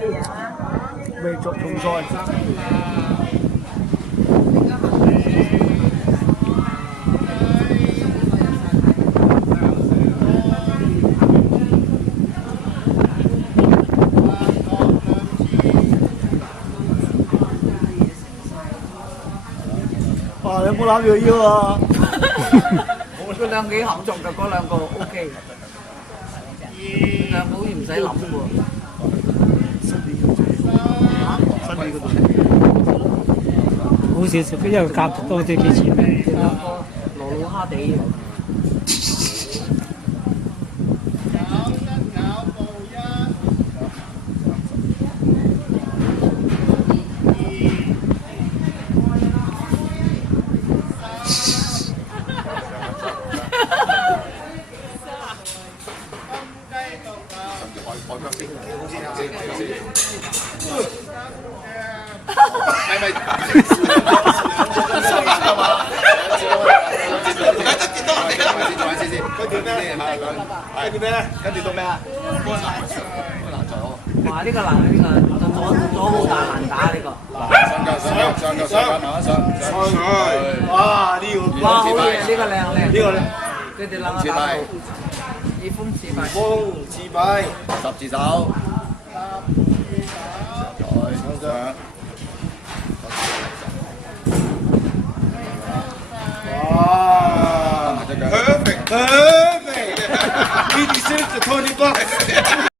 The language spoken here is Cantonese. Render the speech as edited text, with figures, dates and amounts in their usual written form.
未重賽。哇！你有冇攬住腰啊？嗰兩幾口重嘅，嗰兩個 OK。兩個好似唔使諗喎。身邊嗰度。好少少，因為夾多啲幾錢嘅。兩個羅魯哈地。跟住到咩啊？哇！呢個難，呢個左好打難打呢個。哇！呢個哇！好嘢，呢個靚。呢個咧，佢哋兩個打到以風自敗。風自敗，十字手。哇！Perfect! He deserves the 20 bucks.